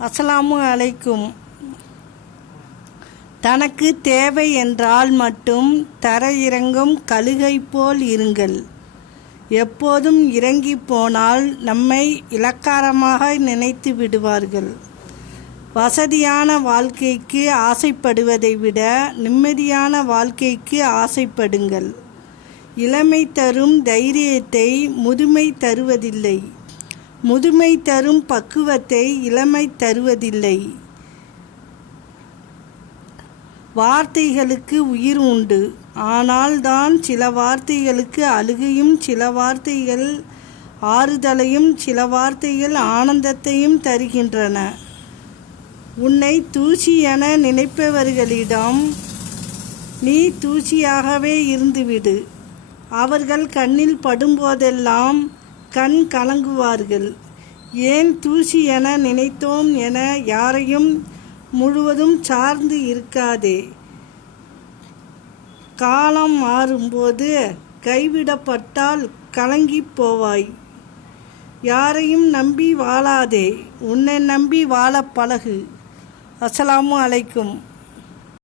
அஸ்ஸலாமு அலைக்கும். தனக்கு தேவை என்றால் மட்டும் தர இறங்கும் கழுகை போல் இருங்கள். எப்போதும் இறங்கி போனால் நம்மை இளக்காரமாக நினைத்து விடுவார்கள். வசதியான வாழ்க்கைக்கு ஆசைப்படுவதை விட நிம்மதியான வாழ்க்கைக்கு ஆசைப்படுங்கள். இளமை தரும் தைரியத்தை முதுமை தருவதில்லை. முதுமை தரும் பக்குவத்தை இளமை தருவதில்லை. வார்த்தைகளுக்கு உயிர் உண்டு. ஆனால் தான் சில வார்த்தைகளுக்கு அழுகையும், சில வார்த்தைகள் ஆறுதலையும், சில வார்த்தைகள் ஆனந்தத்தையும் தருகின்றன. உன்னை தூசி என நினைப்பவர்களிடம் நீ தூசியாகவே இருந்துவிடு. அவர்கள் கண்ணில் படும்போதெல்லாம் கண் கலங்குவார்கள். ஏன் தூசி என நினைத்தோம் என யாரையும் முழுவதும் சார்ந்து இருக்காதே. காலம் மாறும்போது கைவிடப்பட்டால் கலங்கி போவாய். யாரையும் நம்பி வாழாதே. உன்னை நம்பி வாழ பழகு. அஸ்ஸலாமு அலைக்கும்.